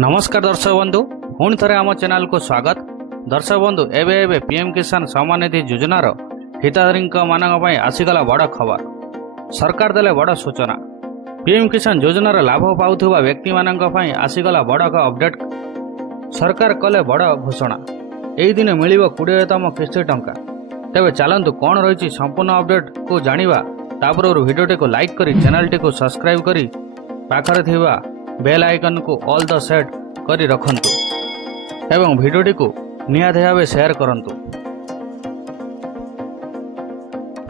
नमस्कार दर्शक बंधु पुणी थे आम चैनल को स्वागत। दर्शक बंधु एवं पीएम किसान सम्मान निधि योजनार हिताधिकारी मानक आसीगला बड़ खबर। सरकार देले बड़ सूचना। पीएम किसान योजनार लाभ पाउथुवा व्यक्ति मानक आसीगला बड़ अपडेट। सरकार कले बड़ घोषणा। एही दिन मिलिबो 20तम किस्ती टंका। तेबे चलंतु कौन रही संपूर्ण अपडेट को जानिबा। तापर वीडियोटी को लाइक करी चैनल टी को सब्सक्राइब करी पाखरे थिबा बेल आइकन को ऑल द सेट करी रखंतु एवं वीडियोटी को निहाती भावे शेयर करंतु।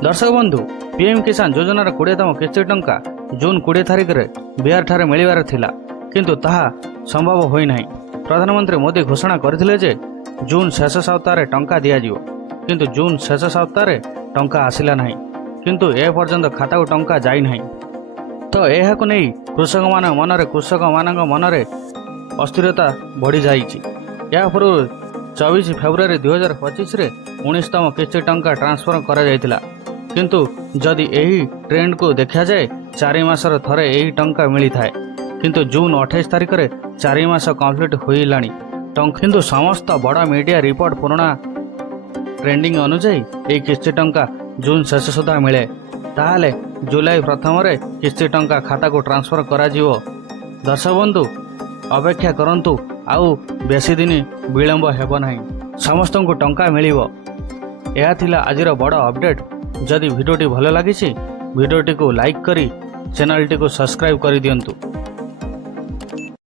दर्शक बंधु पीएम किसान योजनार 20तम किस्ती टंका जून 20 तारिख रे बिहार ठारे मिलिबार थिला, किंतु ताहा संभव होई नाही। प्रधानमंत्री मोदी घोषणा करथिले जे जून शेष सप्ताह टंका दिया जिवो, किंतु जून शेष सप्ताह टंका आसिला नाही, किंतु ए पर्यंत खाता को टंका जाई नाही। तो यह कृषक मान मनरे अस्थिरता बढ़ी जाइछि। या पूर्व 24 फेब्रुआरी 2025 रे 19तम किस्ती टंका ट्रांसफर करा जायतिला, किंतु जदि एही ट्रेंड को देखा जाए 4 मासर थरे एही टंका मिली थाए, किंतु जून 28 तारिख रे 4 मास कंप्लीट होइलाणी। किंतु समस्त बड़ मीडिया रिपोर्ट पुराना ट्रेंडिंग अनुसार एही किस्ती टंका जून शेष सुधा मिले, ताहले जुलाई प्रथम रे किस्ती टंका खाता को ट्रांसफर करा जिवो। दर्शक बंधु अपेक्षा करंतु, आउ बेसी दिन विलंब हेबो नाही, समस्त को टंका मिलिबो। यह थिला आजिर बड़ अपडेट। जदि वीडियोटी भल लागिछि वीडियोटी को लाइक करी चैनल टी को सब्सक्राइब करि दियंतु।